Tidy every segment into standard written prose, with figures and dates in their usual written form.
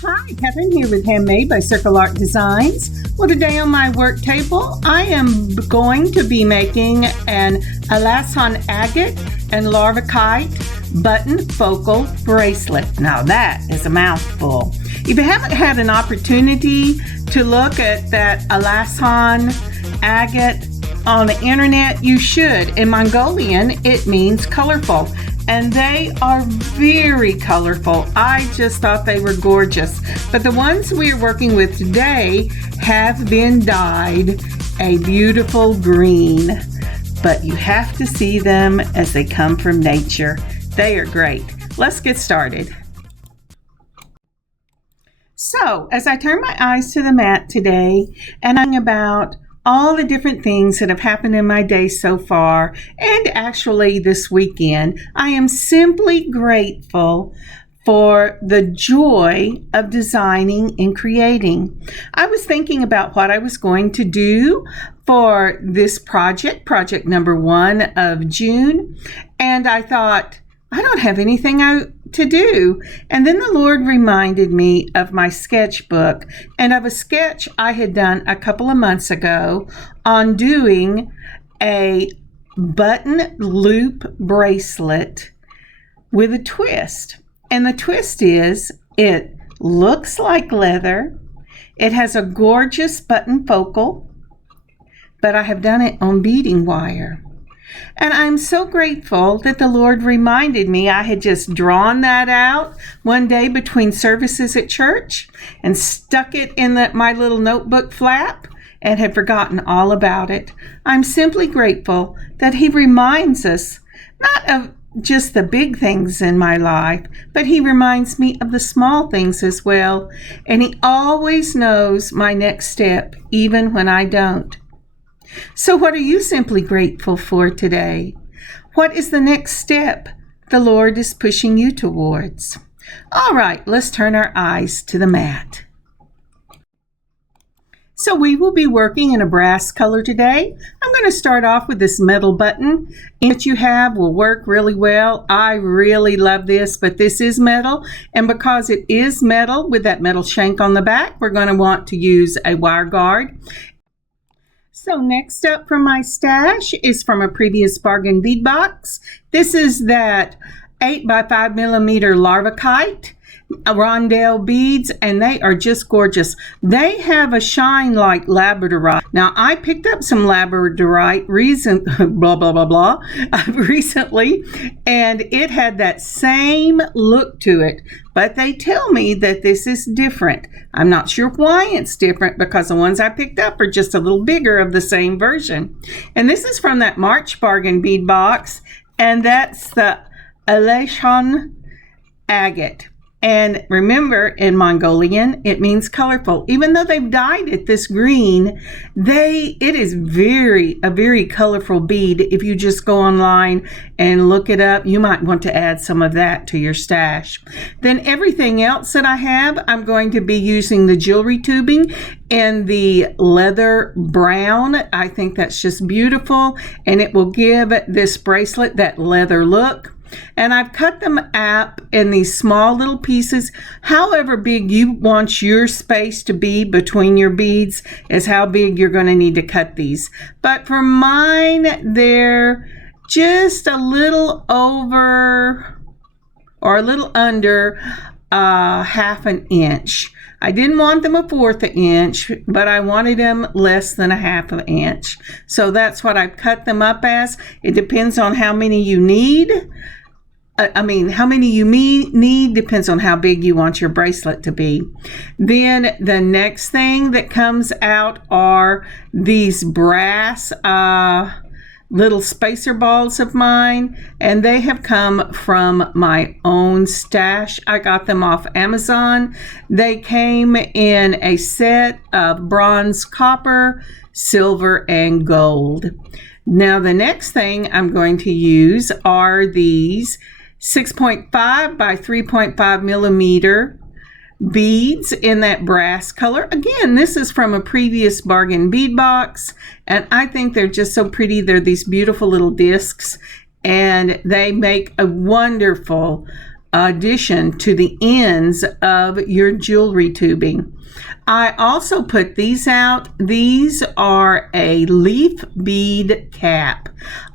Hi, Kathryn here with Handmade by circleartdesigns. Well, today on my work table, I am going to be making an Alashan Agate and Larvikite Button Focal Bracelet. Now that is a mouthful. If you haven't had an opportunity to look at that Alashan Agate on the internet, you should. In Mongolian, it means colorful. And they are very colorful. I just thought they were gorgeous. But the ones we are working with today have been dyed a beautiful green. But you have to see them as they come from nature. They are great. Let's get started. So, as I turn my eyes to the mat today, and I'm about all the different things that have happened in my day so far, and actually this weekend, I am simply grateful for the joy of designing and creating. I was thinking about what I was going to do for this project number 1 of June, and I thought, I don't have anything to do. And then the Lord reminded me of my sketchbook and of a sketch I had done a couple of months ago on doing a button loop bracelet with a twist. And the twist is, it looks like leather. It has a gorgeous button focal, but I have done it on beading wire. And I'm so grateful that the Lord reminded me. I had just drawn that out one day between services at church and stuck it in my little notebook flap and had forgotten all about it. I'm simply grateful that He reminds us not of just the big things in my life, but He reminds me of the small things as well. And He always knows my next step, even when I don't. So what are you simply grateful for today? What is the next step the Lord is pushing you towards? All right, let's turn our eyes to the mat. So we will be working in a brass color today. I'm going to start off with this metal button that you have will work really well. I really love this, but this is metal. And because it is metal with that metal shank on the back, we're going to want to use a wire guard. So next up from my stash is from a previous bargain bead box. This is that 8 by 5 millimeter Larvikite Rondelle beads, and they are just gorgeous. They have a shine like Labradorite. Now, I picked up some Labradorite recently, and it had that same look to it. But they tell me that this is different. I'm not sure why it's different, because the ones I picked up are just a little bigger of the same version. And this is from that March bargain bead box, and that's the Alashan Agate. And remember, in Mongolian, it means colorful. Even though they've dyed it this green, it is a very colorful bead. If you just go online and look it up, you might want to add some of that to your stash. Then everything else that I have, I'm going to be using the jewelry tubing in the leather brown. I think that's just beautiful, and it will give this bracelet that leather look. And I've cut them up in these small little pieces. However big you want your space to be between your beads is how big you're going to need to cut these. But for mine, they're just a little over or a little under 1/2 inch. I didn't want them 1/4 inch, but I wanted them less than 1/2 inch. So that's what I've cut them up as. It depends on how many you need. How many you need depends on how big you want your bracelet to be. Then the next thing that comes out are these brass little spacer balls of mine, and they have come from my own stash. I got them off Amazon. They came in a set of bronze, copper, silver, and gold. Now the next thing I'm going to use are these 6.5 by 3.5 millimeter beads in that brass color. Again, this is from a previous bargain bead box, and I think they're just so pretty. They're these beautiful little discs, and they make a wonderful addition to the ends of your jewelry tubing. I also put these out. These are a leaf bead cap.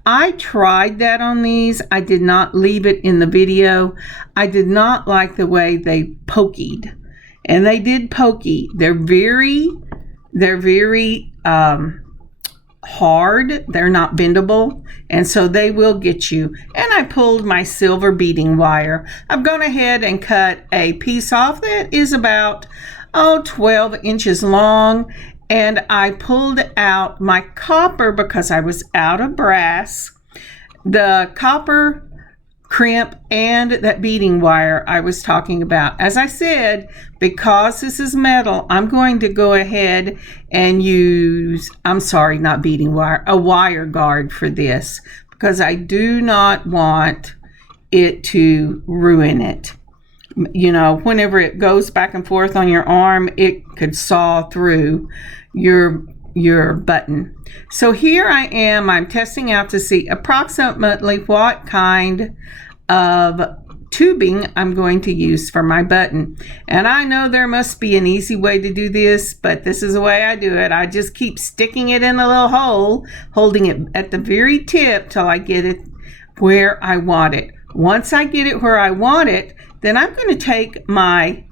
I tried that on these. I did not leave it in the video. I did not like the way they pokeyed. And they did pokey. They're very hard. They're not bendable, and so they will get you. And I pulled my silver beading wire. I've gone ahead and cut a piece off that is about 12 inches long, and I pulled out my copper because I was out of brass. The copper crimp and that beading wire I was talking about. As I said, because this is metal, I'm going to go ahead and use, not beading wire, a wire guard for this, because I do not want it to ruin it. You know, whenever it goes back and forth on your arm, it could saw through your button. So here I am, I'm testing out to see approximately what kind of tubing I'm going to use for my button. And I know there must be an easy way to do this, but this is the way I do it. I just keep sticking it in a little hole, holding it at the very tip till I get it where I want it. Once I get it where I want it, then I'm going to take my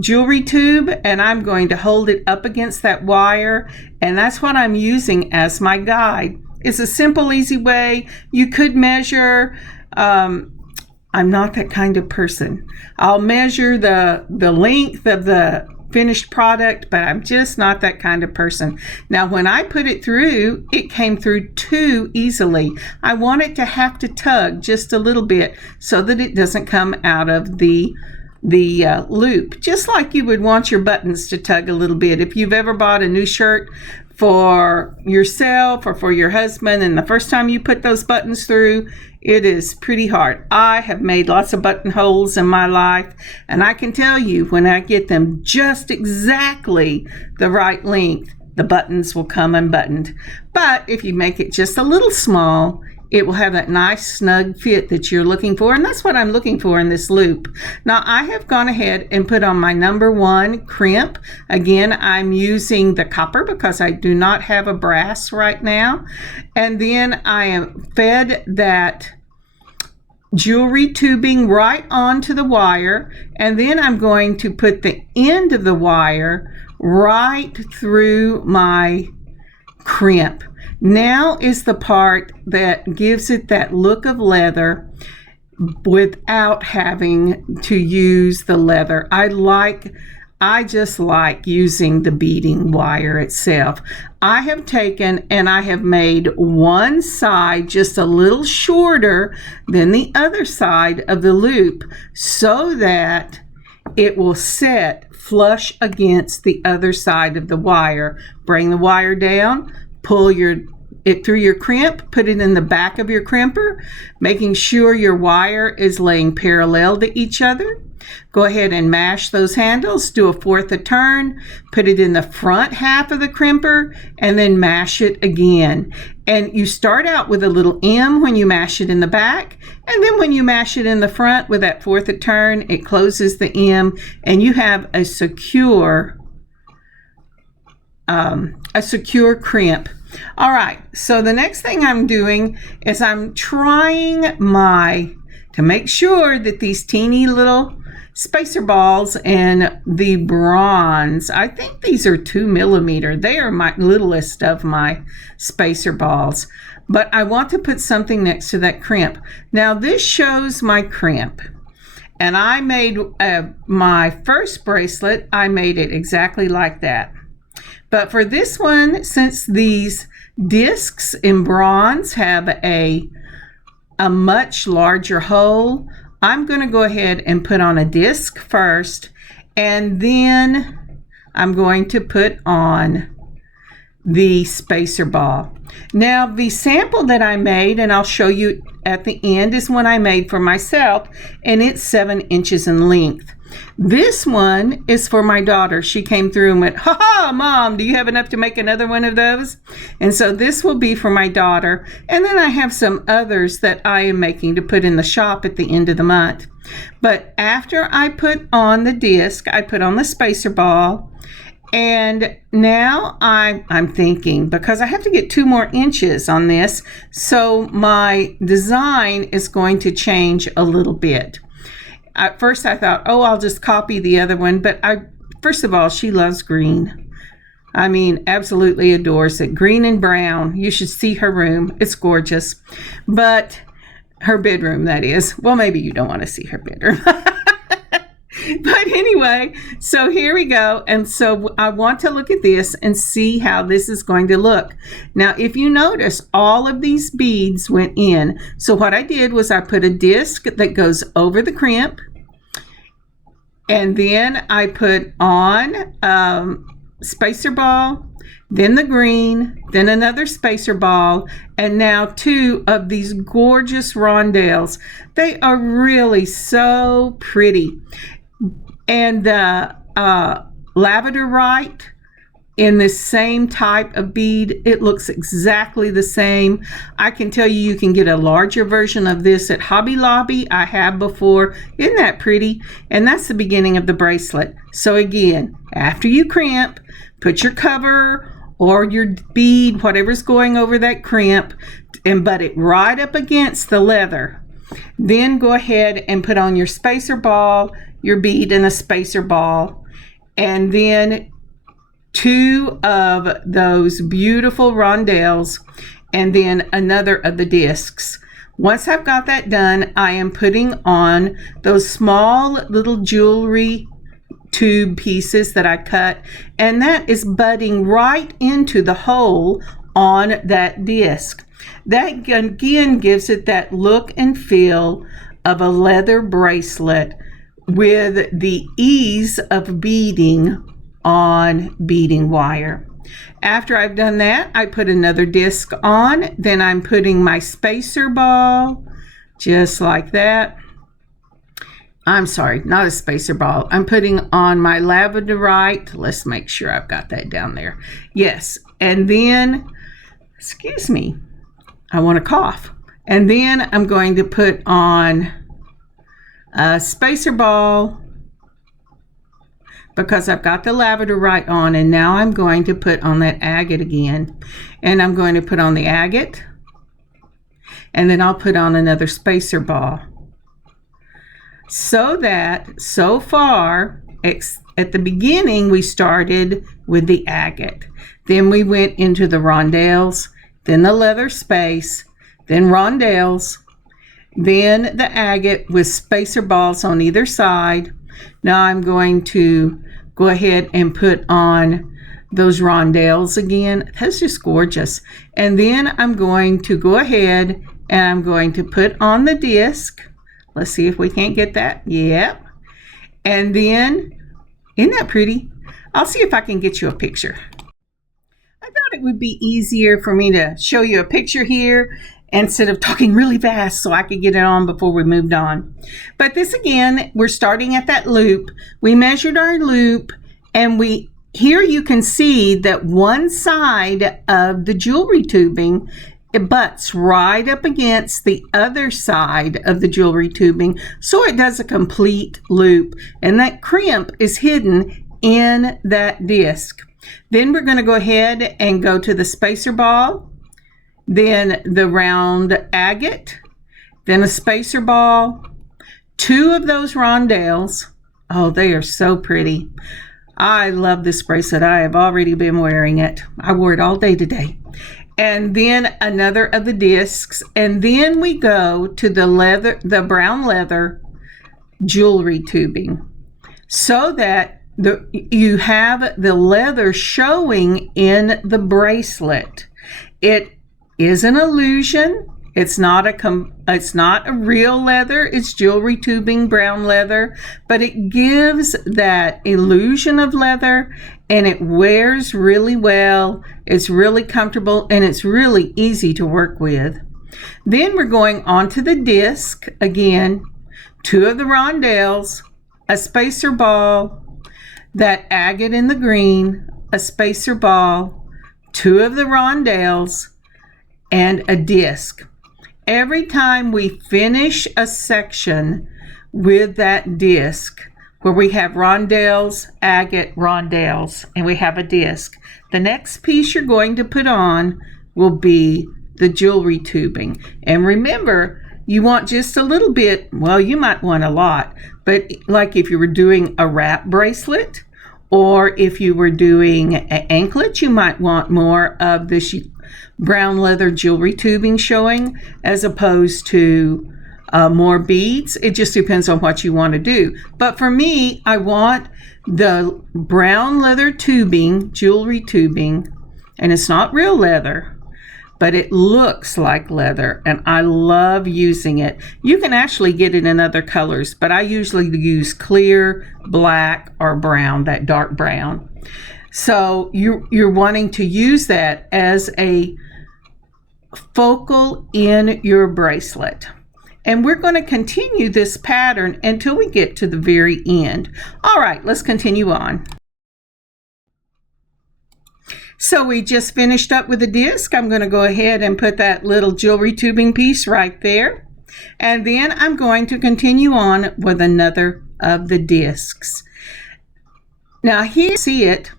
jewelry tube and I'm going to hold it up against that wire, and that's what I'm using as my guide. It's a simple, easy way. You could measure. I'm not that kind of person. I'll measure the length of the finished product, but I'm just not that kind of person. Now, when I put it through, it came through too easily. I want it to have to tug just a little bit so that it doesn't come out of the loop, just like you would want your buttons to tug a little bit. If you've ever bought a new shirt for yourself or for your husband, and the first time you put those buttons through, it is pretty hard. I have made lots of buttonholes in my life, and I can tell you when I get them just exactly the right length, the buttons will come unbuttoned. But if you make it just a little small, it will have that nice snug fit that you're looking for, and that's what I'm looking for in this loop. Now, I have gone ahead and put on my number 1 crimp. Again, I'm using the copper because I do not have a brass right now. And then I am fed that jewelry tubing right onto the wire, and then I'm going to put the end of the wire right through my crimp. Now is the part that gives it that look of leather without having to use the leather. I just like using the beading wire itself. I have taken and I have made one side just a little shorter than the other side of the loop so that it will set flush against the other side of the wire. Bring the wire down, pull it through your crimp, put it in the back of your crimper, making sure your wire is laying parallel to each other. Go ahead and mash those handles, do a 1/4 a turn, put it in the front half of the crimper, and then mash it again. And you start out with a little M when you mash it in the back, and then when you mash it in the front with that 1/4 a turn, it closes the M, and you have a secure crimp. All right, so the next thing I'm doing is I'm trying to make sure that these teeny little spacer balls and the bronze, I think these are 2 millimeter. They are my littlest of my spacer balls, but I want to put something next to that crimp. Now this shows my crimp, and I made my first bracelet, I made it exactly like that. But for this one, since these discs in bronze have a much larger hole, I'm going to go ahead and put on a disc first, and then I'm going to put on the spacer ball. Now the sample that I made, and I'll show you at the end, is one I made for myself, and it's 7 inches in length. This one is for my daughter. She came through and went, "Ha ha, Mom, do you have enough to make another one of those?" And so this will be for my daughter. And then I have some others that I am making to put in the shop at the end of the month. But after I put on the disc, I put on the spacer ball. And now I'm thinking, because I have to get 2 more inches on this, so my design is going to change a little bit. At first I thought, oh, I'll just copy the other one, but first of all, she loves green. I mean, absolutely adores it. Green and brown. You should see her room. It's gorgeous. But her bedroom, that is. Well, maybe you don't want to see her bedroom. But anyway, so here we go. And so I want to look at this and see how this is going to look. Now, if you notice, all of these beads went in. So what I did was I put a disc that goes over the crimp. And then I put on spacer ball, then the green, then another spacer ball, and now 2 of these gorgeous rondelles. They are really so pretty. And the Labradorite in this same type of bead, it looks exactly the same. I can tell you can get a larger version of this at Hobby Lobby. I have before. Isn't that pretty? And that's the beginning of the bracelet. So again, after you crimp, put your cover or your bead, whatever's going over that crimp, and butt it right up against the leather. Then go ahead and put on your spacer ball, your bead, and a spacer ball, and then 2 of those beautiful rondelles, and then another of the discs. Once I've got that done, I am putting on those small little jewelry tube pieces that I cut, and that is butting right into the hole on that disc. That again gives it that look and feel of a leather bracelet with the ease of beading on beading wire. After I've done that, I put another disc on. Then I'm putting my spacer ball just like that. I'm sorry, not a spacer ball. I'm putting on my Labradorite. Let's make sure I've got that down there. Yes, and then, excuse me, I want to cough. And then I'm going to put on a spacer ball because I've got the Labradorite on, and now I'm going to put on that agate again. And I'm going to put on the agate, and then I'll put on another spacer ball. So that, so far, at the beginning, we started with the agate. Then we went into the rondelles, then the leather space, then rondelles, then the agate with spacer balls on either side. Now I'm going to go ahead and put on those rondelles again. That's just gorgeous. And then I'm going to go ahead and I'm going to put on the disc. Let's see if we can't get that. Yep. And then, isn't that pretty? I'll see if I can get you a picture. I thought it would be easier for me to show you a picture here instead of talking really fast so I could get it on before we moved on. But this again, we're starting at that loop. We measured our loop, and here you can see that one side of the jewelry tubing, it butts right up against the other side of the jewelry tubing, so it does a complete loop, and that crimp is hidden in that disc. Then we're going to go ahead and go to the spacer ball, then the round agate, then a spacer ball, 2 of those rondelles. Oh, they are so pretty. I love this bracelet. I have already been wearing it. I wore it all day today. And then another of the discs, and then we go to the brown leather jewelry tubing, so that you have the leather showing in the bracelet. It is an illusion. It's not a real leather. It's jewelry tubing, brown leather, but it gives that illusion of leather, and it wears really well. It's really comfortable, and it's really easy to work with. Then we're going on to the disc again, 2 of the rondelles, a spacer ball, that agate in the green, a spacer ball, 2 of the rondelles, and a disc. Every time we finish a section with that disc, where we have rondelles, agate, rondelles, and we have a disc, the next piece you're going to put on will be the jewelry tubing. And remember, you want just a little bit, well, you might want a lot, but like if you were doing a wrap bracelet, or if you were doing an anklet, you might want more of this brown leather jewelry tubing showing, as opposed to more beads. It just depends on what you want to do. But for me, I want the brown leather tubing, jewelry tubing, and it's not real leather, but it looks like leather, and I love using it. You can actually get it in other colors, but I usually use clear, black, or brown, that dark brown. So you're wanting to use that as a focal in your bracelet. And we're going to continue this pattern until we get to the very end. All right, let's continue on. So we just finished up with the disc. I'm going to go ahead and put that little jewelry tubing piece right there. And then I'm going to continue on with another of the discs. Now here you see it,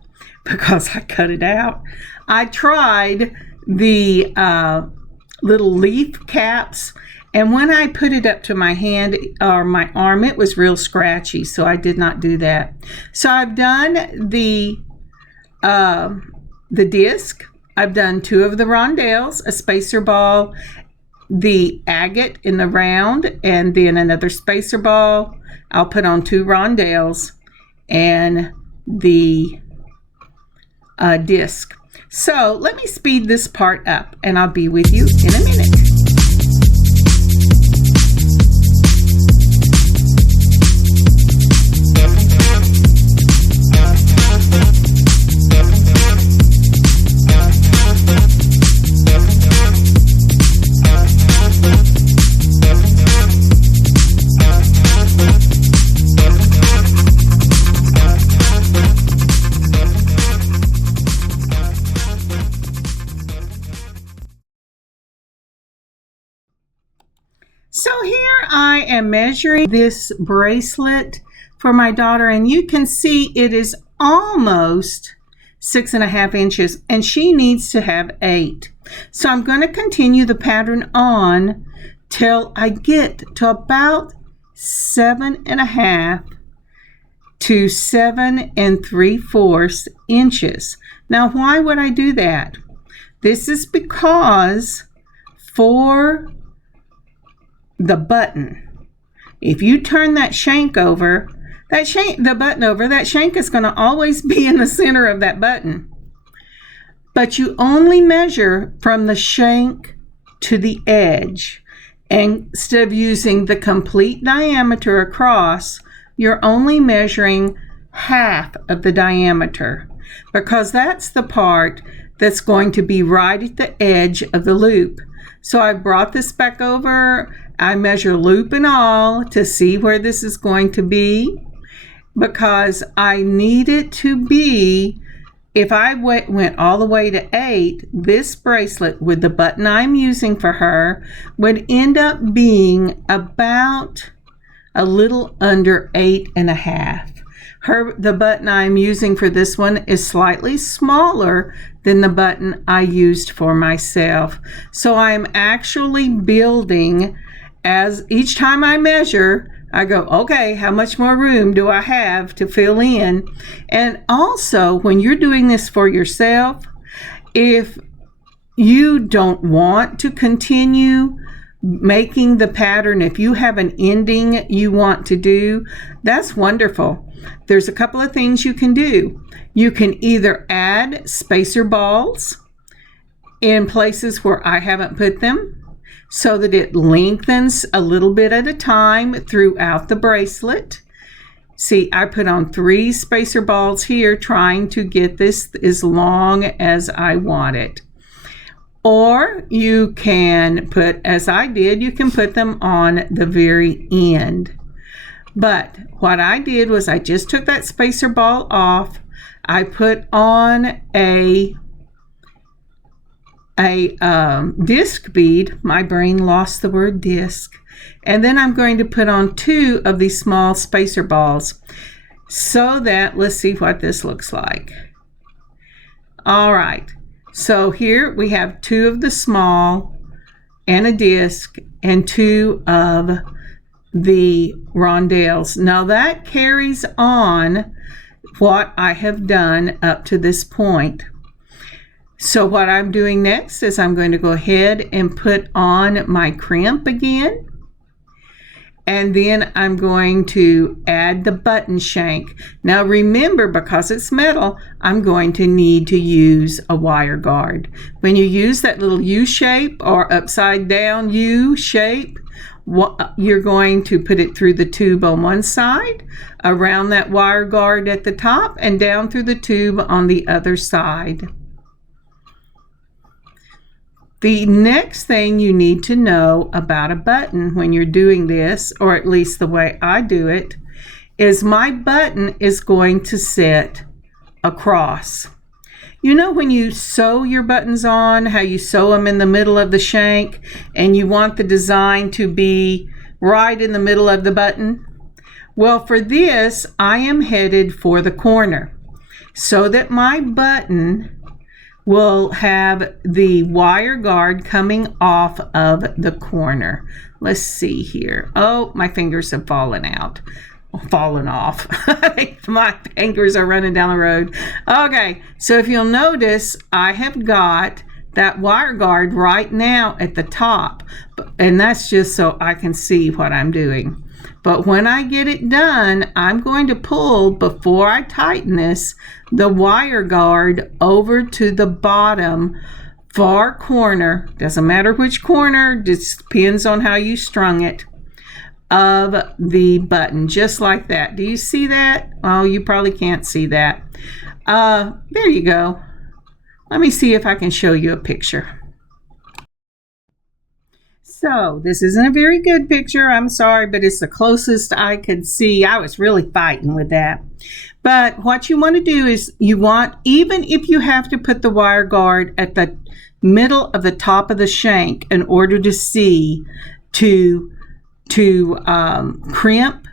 because I cut it out. I tried the little leaf caps, and when I put it up to my hand or my arm, it was real scratchy, so I did not do that. So I've done the disc. I've done 2 of the rondelles, a spacer ball, the agate in the round, and then another spacer ball. I'll put on 2 rondelles and the disc. So let me speed this part up, and I'll be with you in a minute. So here I am measuring this bracelet for my daughter, and you can see it is almost 6.5 inches, and she needs to have 8. So I'm going to continue the pattern on till I get to about 7.5 to 7 3/4 inches. Now, why would I do that? This is because for the button, if you turn that shank over, the button over, that shank is going to always be in the center of that button. But you only measure from the shank to the edge. And instead of using the complete diameter across, you're only measuring half of the diameter, because that's the part that's going to be right at the edge of the loop. So I brought this back over. I measure loop and all to see where this is going to be, because I need it to be, if I went all the way to 8, this bracelet with the button I'm using for her would end up being about a little under 8.5. The button I'm using for this one is slightly smaller than the button I used for myself. So I'm actually building, as each time I measure, I go, okay, how much more room do I have to fill in? And also, when you're doing this for yourself, if you don't want to continue making the pattern, if you have an ending you want to do, that's wonderful. There's a couple of things you can do. You can either add spacer balls in places where I haven't put them, so that it lengthens a little bit at a time throughout the bracelet. See, I put on 3 spacer balls here, trying to get this as long as I want it. Or you can put, as I did, you can put them on the very end. But what I did was I just took that spacer ball off. I put on a disc bead. My brain lost the word disc. And then I'm going to put on 2 of these small spacer balls so that, let's see what this looks like. All right, so here we have 2 of the small and a disc and 2 of the rondelles. Now that carries on what I have done up to this point. So what I'm doing next is I'm going to go ahead and put on my crimp again. And then I'm going to add the button shank. Now remember, because it's metal, I'm going to need to use a wire guard. When you use that little U shape or upside down U shape, you're going to put it through the tube on one side, around that wire guard at the top, and down through the tube on the other side. The next thing you need to know about a button when you're doing this, or at least the way I do it, is my button is going to sit across. You know when you sew your buttons on, how you sew them in the middle of the shank and you want the design to be right in the middle of the button? Well, for this, I am headed for the corner so that my button will have the wire guard coming off of the corner. Let's see here. Oh, my fingers have fallen off. My fingers are running down the road. Okay, so if you'll notice, I have got that wire guard right now at the top, and that's just so I can see what I'm doing. But when I get it done, I'm going to pull, before I tighten this, the wire guard over to the bottom far corner, doesn't matter which corner, just depends on how you strung it, of the button, just like that. Do you see that? Oh, you probably can't see that. There you go. Let me see if I can show you a picture. So this isn't a very good picture, I'm sorry, but it's the closest I could see. I was really fighting with that. But what you want to do is even if you have to put the wire guard at the middle of the top of the shank in order to see to crimp,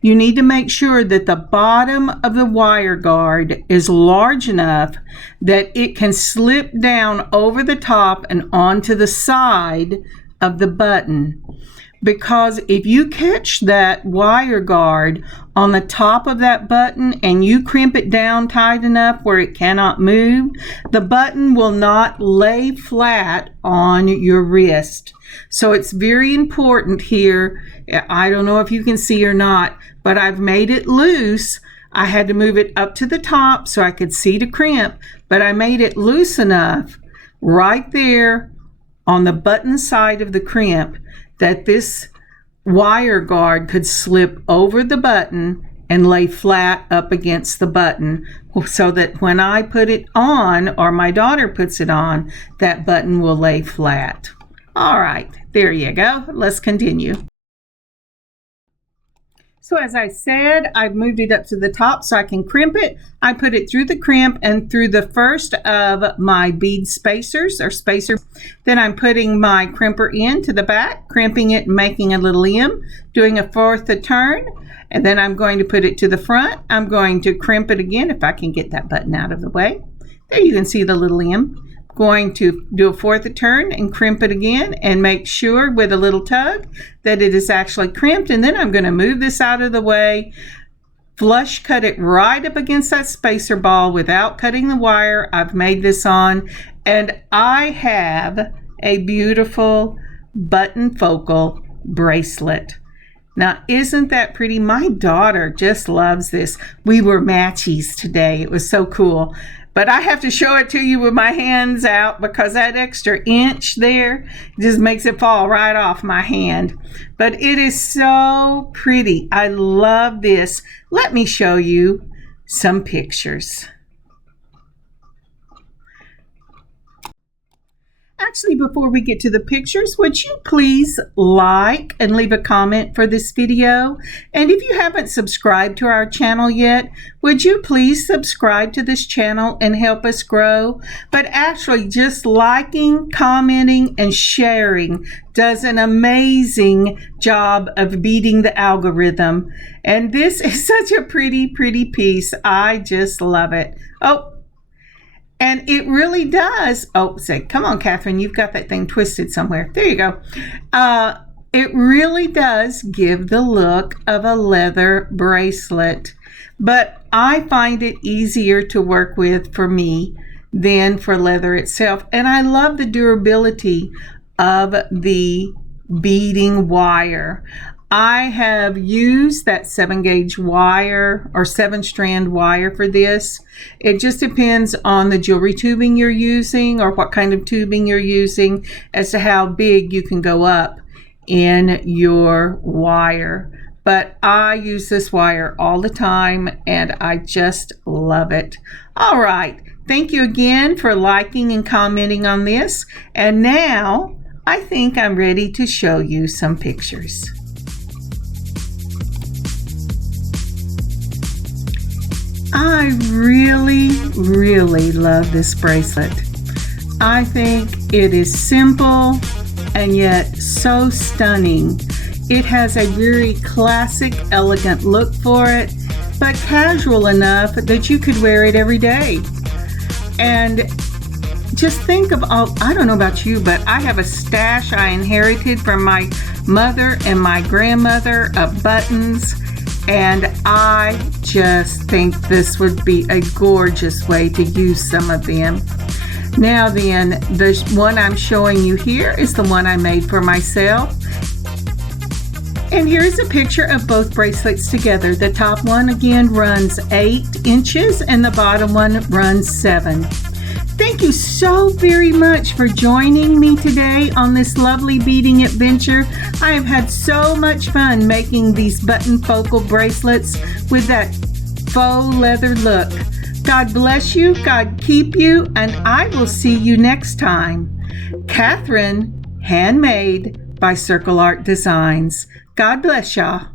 you need to make sure that the bottom of the wire guard is large enough that it can slip down over the top and onto the side of the button. Because if you catch that wire guard on the top of that button and you crimp it down tight enough where it cannot move, the button will not lay flat on your wrist. So it's very important here. I don't know if you can see or not, but I've made it loose. I had to move it up to the top so I could see to crimp, but I made it loose enough right there on the button side of the crimp that this wire guard could slip over the button and lay flat up against the button, so that when I put it on, or my daughter puts it on, that button will lay flat. All right, there you go. Let's continue. So as I said, I've moved it up to the top so I can crimp it. I put it through the crimp and through the first of my bead spacers or spacer. Then I'm putting my crimper into the back, crimping it and making a little M, doing a fourth a turn, and then I'm going to put it to the front. I'm going to crimp it again if I can get that button out of the way. There you can see the little M. Going to do a fourth a turn and crimp it again and make sure with a little tug that it is actually crimped, and then I'm going to move this out of the way, flush cut it right up against that spacer ball without cutting the wire. I've made this on, and I have a beautiful button focal bracelet. Now, isn't that pretty? My daughter just loves this. We were matchies today. It was so cool. But I have to show it to you with my hands out because that extra inch there just makes it fall right off my hand. But it is so pretty. I love this. Let me show you some pictures. Actually, before we get to the pictures, would you please like and leave a comment for this video? And if you haven't subscribed to our channel yet, would you please subscribe to this channel and help us grow? But actually, just liking, commenting, and sharing does an amazing job of beating the algorithm. And this is such a pretty, pretty piece. I just love it. Oh, and it really does. Oh, say, come on, Kathryn, you've got that thing twisted somewhere. There you go. It really does give the look of a leather bracelet, but I find it easier to work with for me than for leather itself. And I love the durability of the beading wire. I have used that 7-gauge wire or 7-strand wire for this. It just depends on the jewelry tubing you're using or what kind of tubing you're using as to how big you can go up in your wire. But I use this wire all the time and I just love it. All right. Thank you again for liking and commenting on this. And now I think I'm ready to show you some pictures. I really, really love this bracelet. I think it is simple and yet so stunning. It has a very classic, elegant look for it, but casual enough that you could wear it every day. And just think of all, I don't know about you, but I have a stash I inherited from my mother and my grandmother of buttons. And I just think this would be a gorgeous way to use some of them. Now then, the one I'm showing you here is the one I made for myself. And here's a picture of both bracelets together. The top one again runs 8 inches and the bottom one runs 7. Thank you so very much for joining me today on this lovely beading adventure. I have had so much fun making these button focal bracelets with that faux leather look. God bless you, God keep you, and I will see you next time. Kathryn, Handmade by Circle Art Designs. God bless y'all.